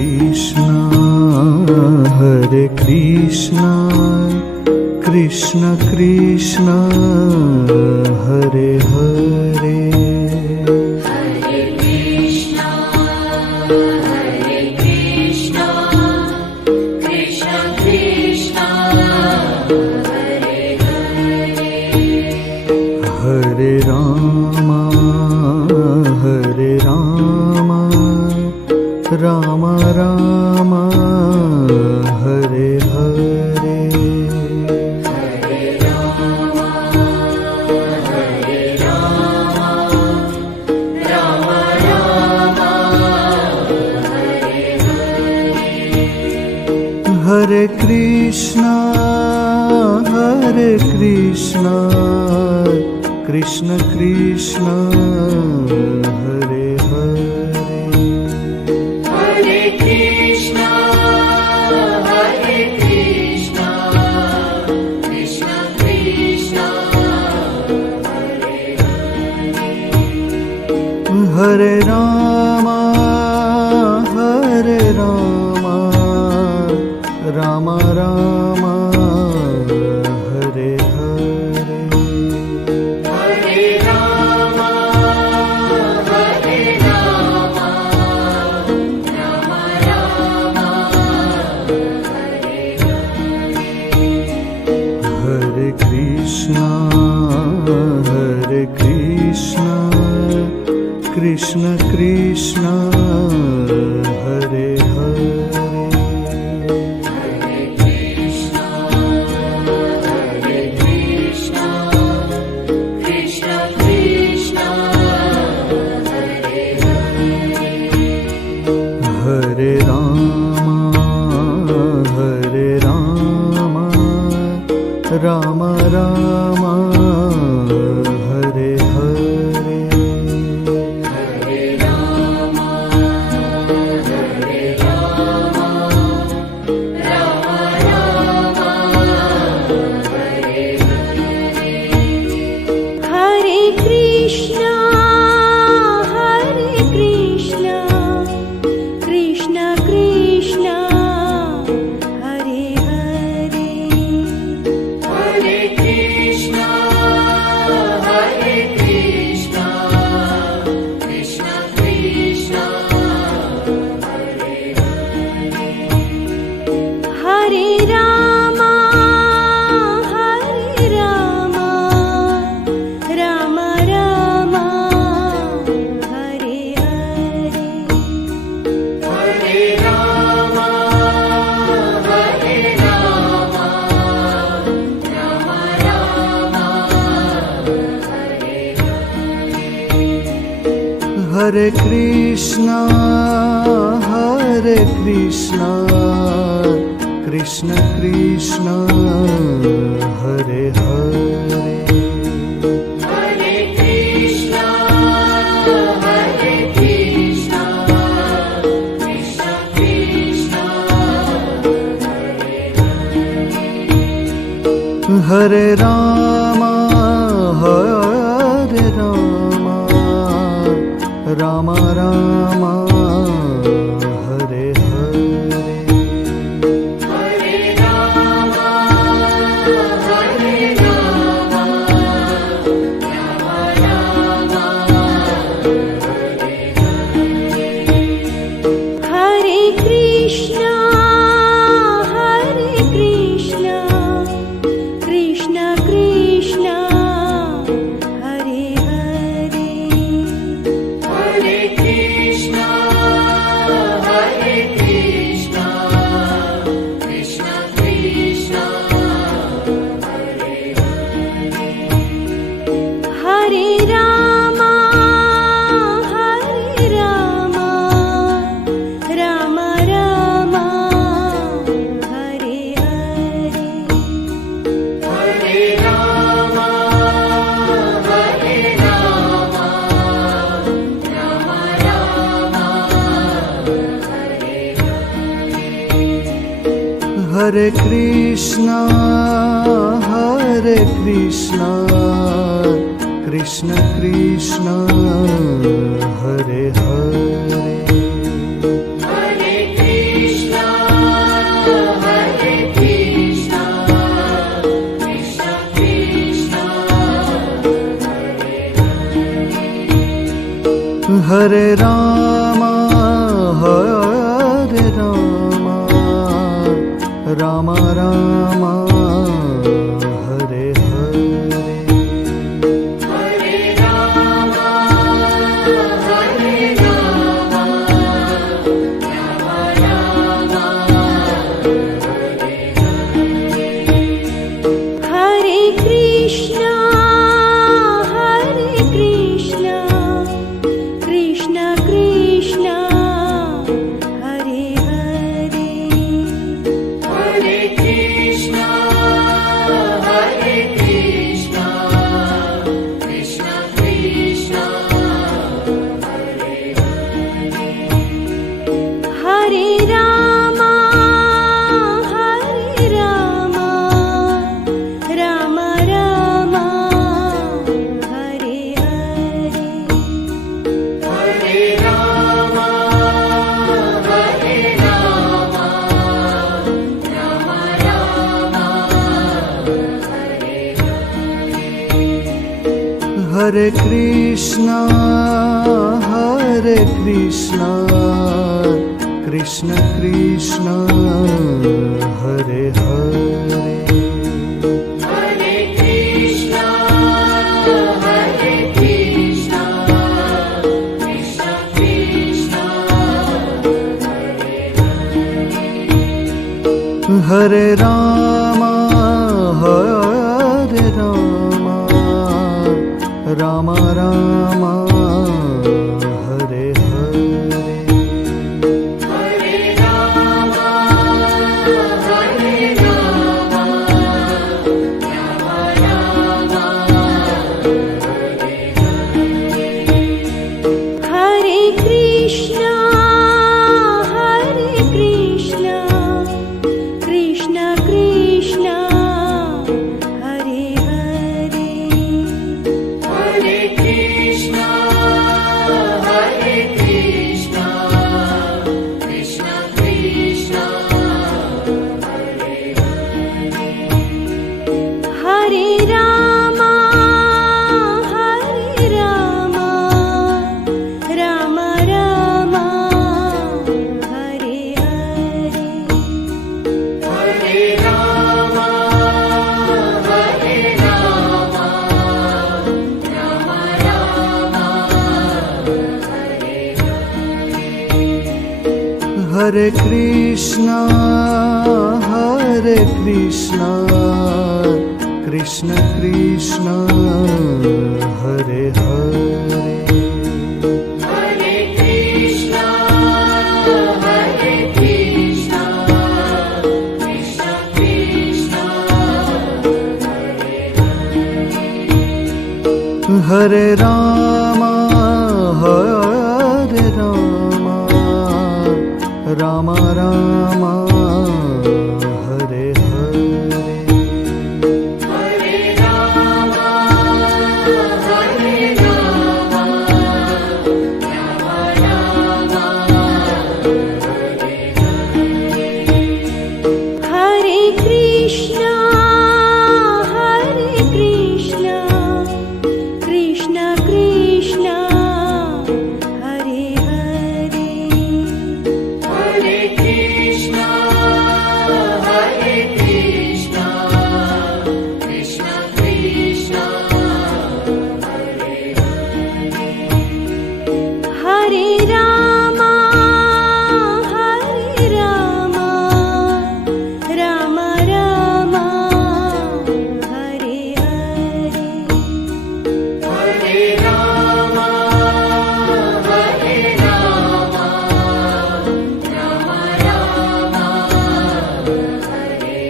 Krishna Krishna Krishna Hare Hare Hare Krishna Krishna Krishna Hare Hare Hare Rama Rama Rama Hare Hare Hare Rama Rama Rama Hare Hare Hare Krishna Krishna Krishna Hare Hare Hare Krishna Krishna Krishna Hare Hare Hare Rama Rama Rama Hare Hare Hare Rama Rama Rama Hare Hare Hare Krishna Krishna Krishna Hare Hare Hare Krishna Krishna Krishna Hare Hare Hare Rama Rama Rama Hare Hare Hare Rama Rama Rama Hare Hare Hare Krishna Krishna Krishna Hare Hare Hare Krishna Krishna Krishna Hare Hare Hare Rama Rama Rama Hare Hare Hare Rama Rama Rama Hare Hare Hare Krishna Krishna Krishna Hare Hare Hare Krishna Krishna Krishna Hare Hare Hare Rama Rama Rama Hare Hare Hare Rama Rama Hare Krishna Krishna Krishna Hare Hare Hare Krishna Krishna Krishna Hare Hare Hare Rama Rama Rama Hare Hare Hare Rama Rama Rama Hare Hare Hare Krishna Krishna Krishna Hare Hare Hare Hare Ram Hare Ram Ram Ram Hare Hare Hare Ram Hare Ram Ram Ram Hare Krishna Krishna Krishna Hare Hare Hare Krishna Krishna Krishna Hare Hare Ram Ram Ram Hare Hare Hare Ram Ram Ram Hare Hare Krishna Krishna Krishna Hare Hare Hare Krishna Krishna Krishna Hare Ram Ram Ram Hare Hare Hare Ram Ram Hare Krishna Krishna Krishna Hare Hare Hare Krishna Krishna Krishna Hare Ram Ram Ram Hare Hare Hare Ram Ram Ram Hare Hare Krishna Krishna Krishna Hare Hare Hare Krishna Krishna Krishna Hare Ram Ram Ram Hare Hare Hare Ram Ram Hare Krishna Krishna Krishna Hare Hare Hare Krishna Krishna Krishna Hare Ram Ram Ram Hare Hare Hare Ram Ram Ram Hare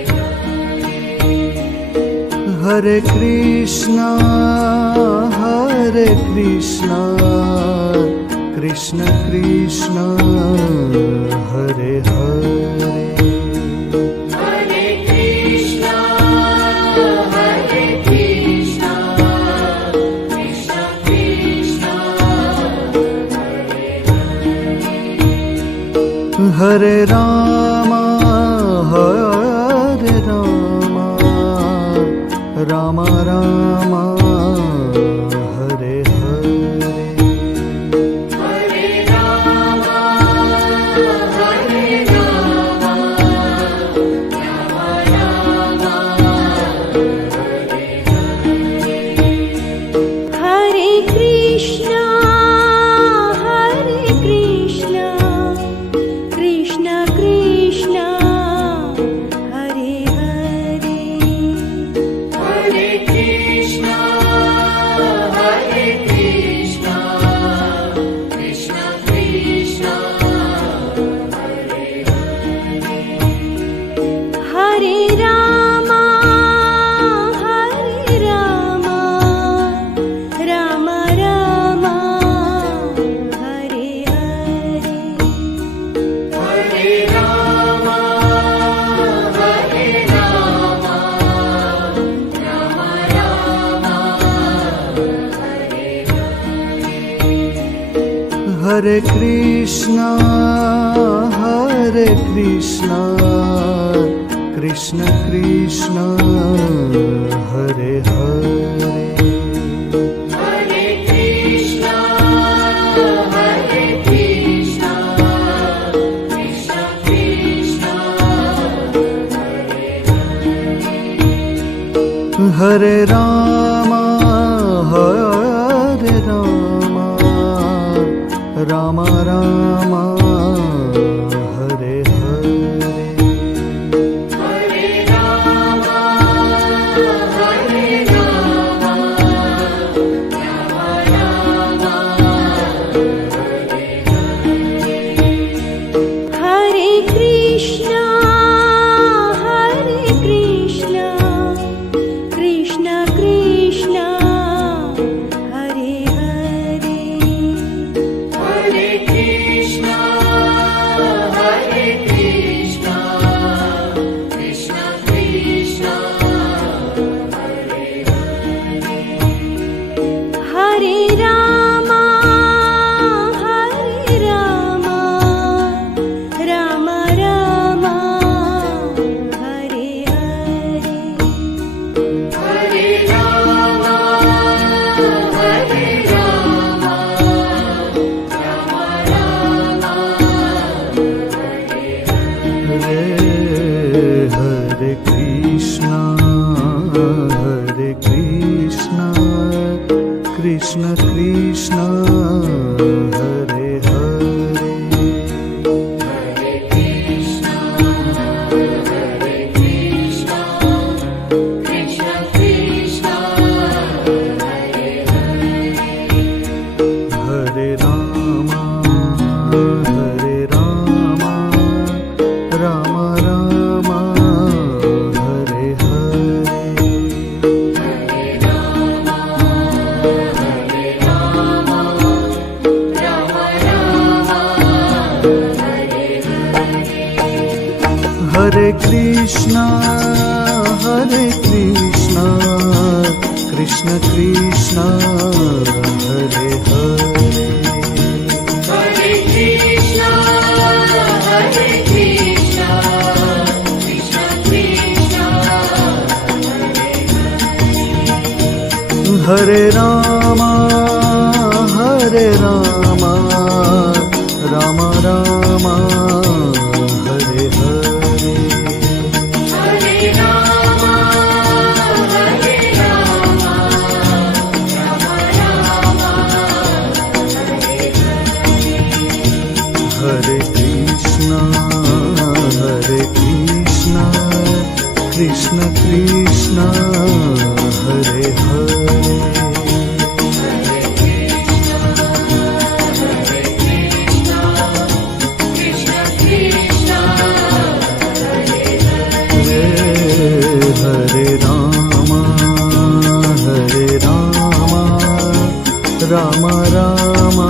Hare Krishna Krishna Krishna Hare Hare Hare Krishna Krishna Krishna Hare Ram Ram Ram Hare Hare Hare Hare Krishna, Hare Krishna, Krishna Krishna, Hare Hare. Hare Krishna, Hare Krishna, Krishna Krishna, Hare Rama, Hare Rama, Rama Rama, Hare Hare. Hare Rama, Hare Rama, Rama Rama, Hare Krishna, Hare Krishna, Krishna Krishna, Hare Hare. Hare Krishna, Hare Krishna, Krishna Krishna, Hare Rama, Hare Rama, Rama Rama, Hare Hare. Hare Rama, Hare Rama, Rama Rama, Hare Krishna, Hare Krishna, Krishna Krishna, Hare Hare. Hare Krishna, Hare Krishna, Krishna Krishna, Hare Hare Rama, Hare Rama, Rama Rama, Hare Hare. Hare Krishna, Hare Krishna, Krishna Krishna, Hare Hare. Hare Krishna, Hare Krishna, Krishna Krishna, Hare Rama, Hare Rama, Rama Rama, Hare Hare. Hare Rama, Hare Rama, Rama Rama, Hare Krishna, Hare Krishna, Krishna Krishna, Hare Hare. Krishna Krishna, Hare Rama, Hare Rama, Rama Rama,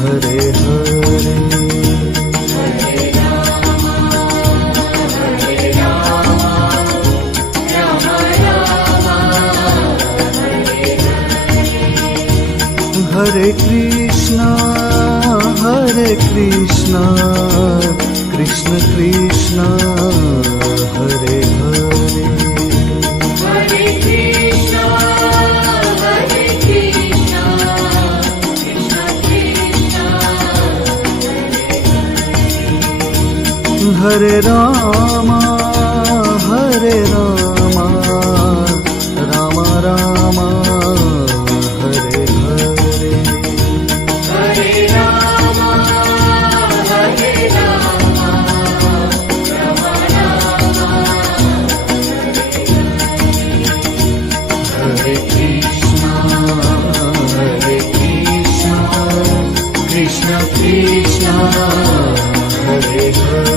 Hare Hare. Hare Krishna, Hare Krishna, Krishna Krishna, Hare Hare. Hare Krishna, Hare Krishna, Krishna Krishna, Hare Rama, Hare Rama, Rama Rama, Hare Hare. Hare Rama, Hare Rama, Rama Rama, Hare Krishna, Hare Krishna, Krishna Krishna, Hare Hare.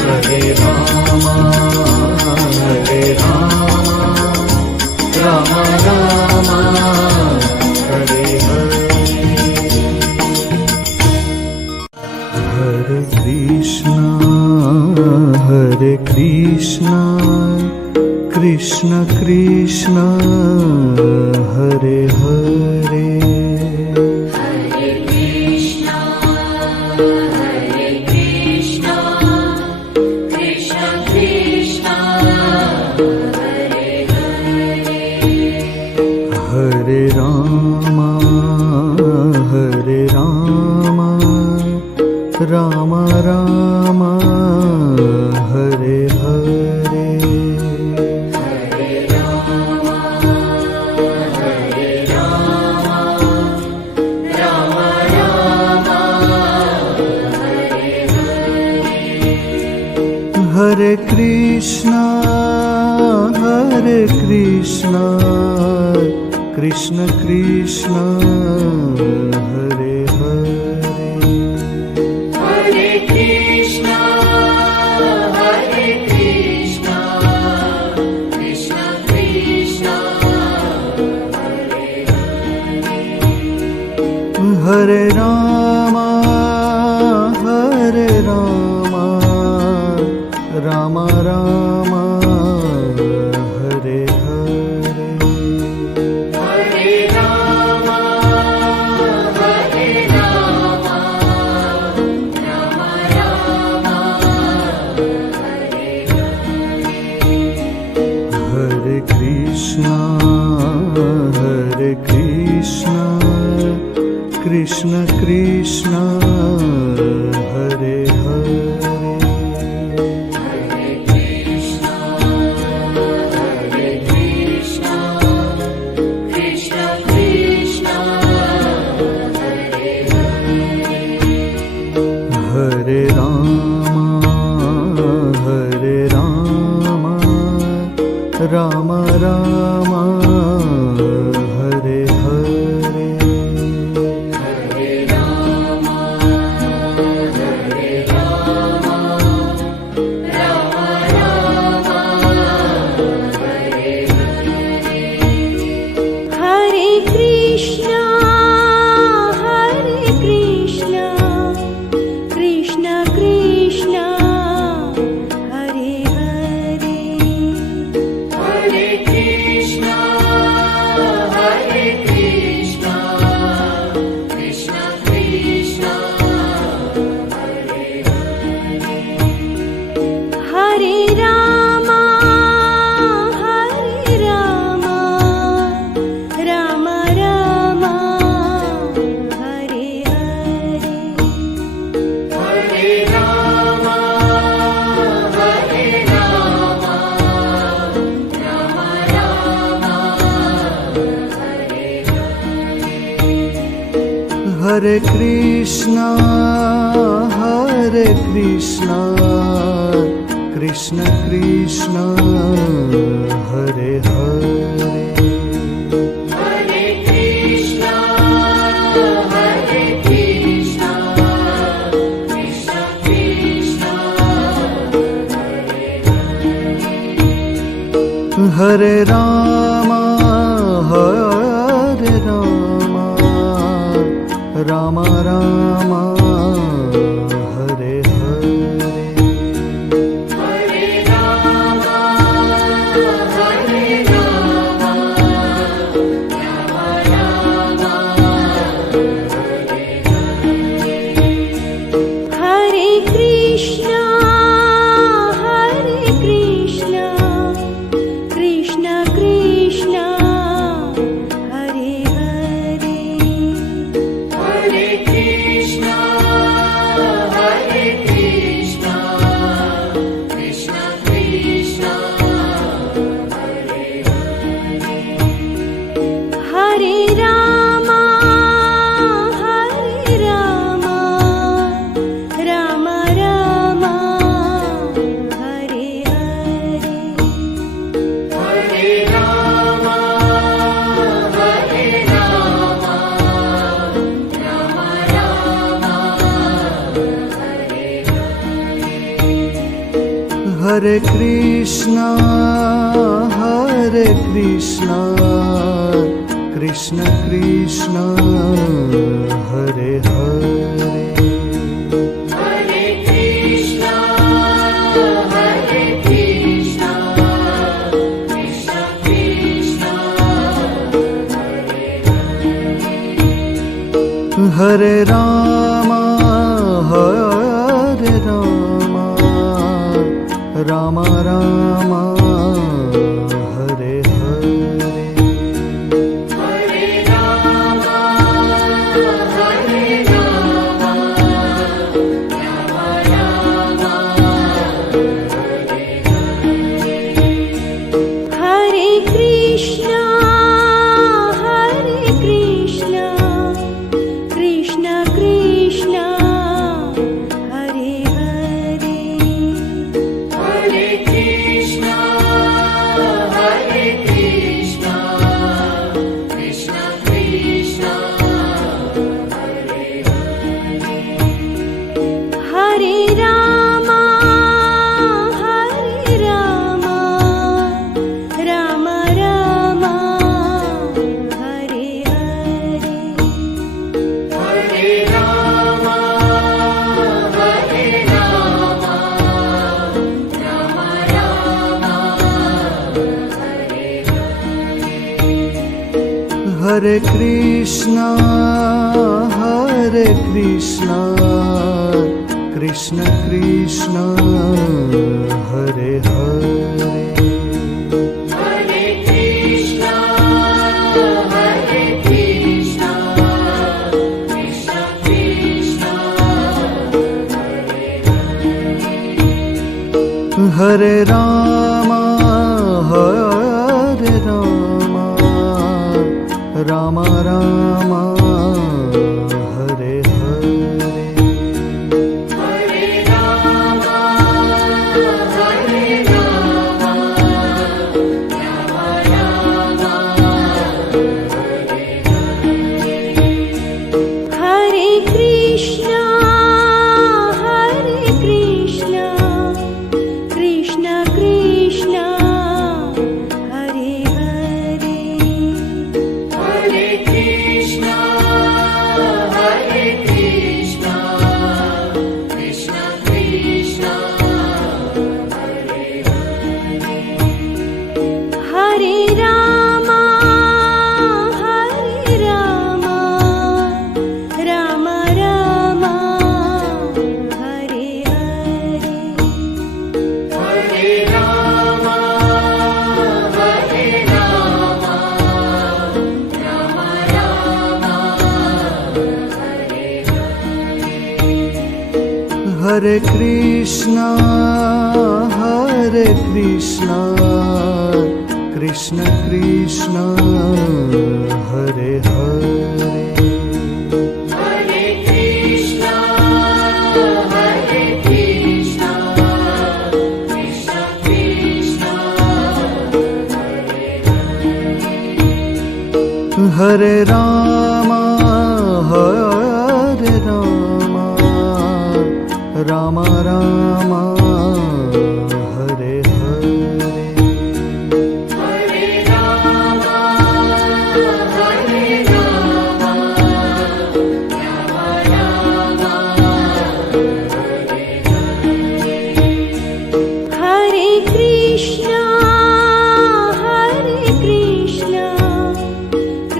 Hare Rama, Hare Rama, Rama Rama, Hare Hare. Hare Krishna, Hare Krishna, Krishna Krishna, Hare Hare. Hare Hare Krishna, Krishna Krishna, Hare Hare. Hare Krishna, Krishna Krishna, Hare Hare. Hare Rama, Rama Rama, Hare Hare. Hare Rama, Rama Rama, Hare Hare. Hare Krishna, Krishna Krishna, Hare Hare. Krishna Krishna, Hare Hare. Hare Rama, Rama Rama, Hare Hare. Hare Rama, Rama Rama, Hare Hare. Hare Krishna, Krishna Krishna, Hare Hare. Hare Krishna, Krishna Krishna, Hare Hare. Hare Rama, Rama Rama, Hare Hare. Hare Rama, Rama Rama, Hare Hare. Hare Krishna, Krishna Krishna, Hare Hare. Hare Krishna, Krishna Krishna, Hare Hare. Hare Rama, Rama Rama, Hare Hare. Hare Rama, Rama Rama, Hare Hare. Hare Krishna, Krishna Krishna, Hare Hare. Hare Krishna, Krishna Krishna, Hare Hare. Hare Rama, Rama Rama, Hare Hare. Hare Rama, Rama Rama, Hare Hare. Hare Krishna, Krishna Krishna, Hare Hare. Hare Krishna, Krishna Krishna, Hare Hare. Hare Rama, Rama Rama, Hare Hare. Hare Rama, Rama Rama, Hare Hare. Hare Krishna, Krishna Krishna, Hare Hare. Hare Hare Krishna, Krishna Krishna, Hare Hare. Hare Krishna, Krishna Krishna, Hare Rama, Rama Rama, Hare Hare. Hare Rama, Rama Rama, Hare Krishna, Krishna Krishna, Hare Hare. Hare Krishna, Krishna Krishna, Hare Rama, Rama Rama, Hare Hare. Hare Rama, Rama Rama, Hare Krishna, Krishna Krishna, Hare Hare. Hare Krishna, Krishna Krishna, Hare Rama, Rama Rama, Hare Hare. Hare Rama, Rama Hare Krishna,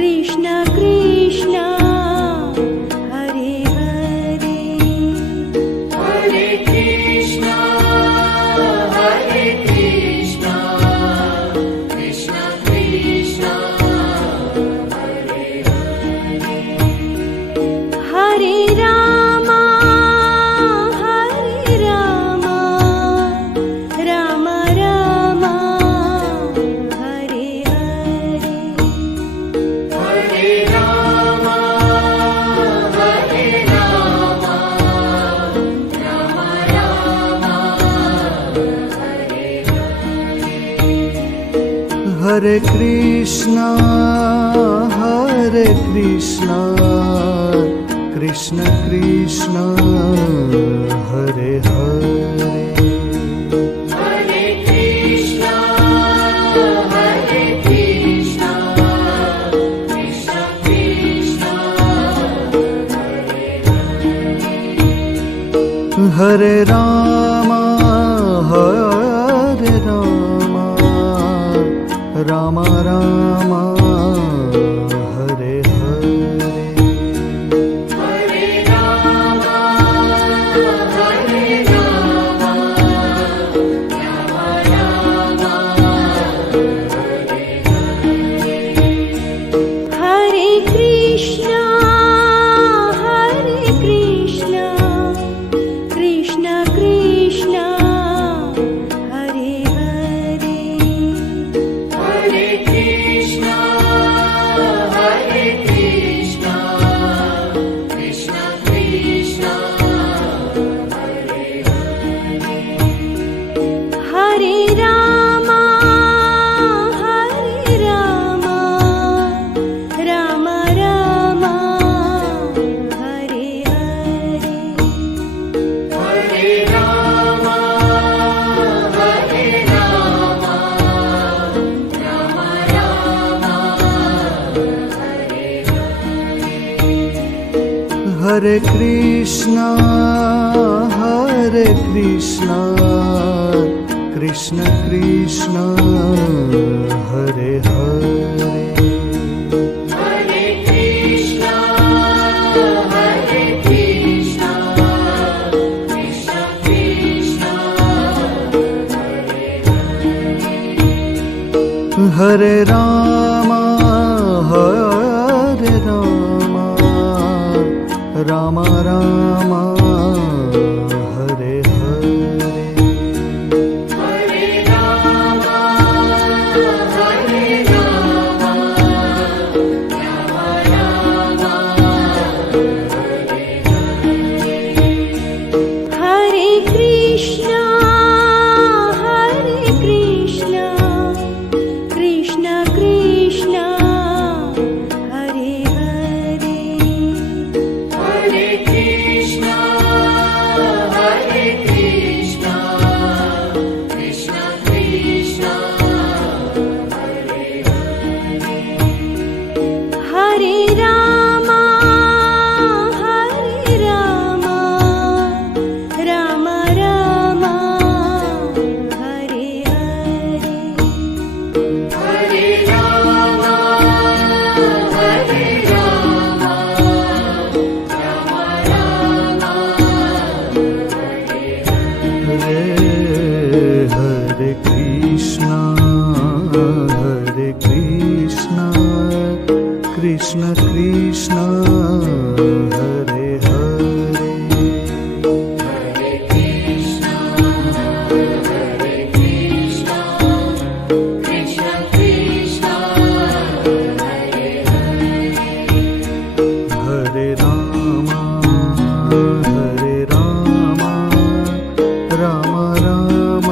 Krishna Krishna, Hare Hare. Hare Krishna, Krishna Krishna, Hare Rama, Rama Rama, Hare Hare. Hare Rama, Rama Rama, Hare Krishna, Krishna Krishna, Hare Hare. Hare Krishna, Krishna Krishna, Hare Rama, Rama Rama, Hare Hare. Hare Rama, Rama Hare Krishna, Krishna Krishna, Hare Hare. Hare Krishna, Krishna Krishna, Hare Rama, Rama Rama, Hare Hare. Hare Rama, Rama Rama, Hare Krishna, Krishna Krishna, Hare Hare. Hare Hare Ram Hare Ram Ram Ram Hare Hare Hare Ram Hare Ram Ram Ram Hare Krishna Krishna Krishna Hare Hare Hare Krishna Krishna Krishna Hare Ram Ram Ram Hare Hare Hare Ram Hare Hare Krishna Krishna Krishna Hare Hare Hare Krishna Krishna Krishna Hare Hare Ram Ram Ram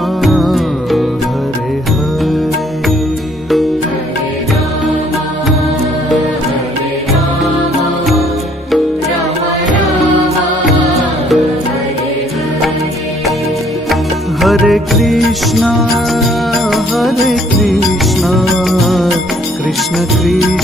Hare Hare Hare Krishna Krishna Krishna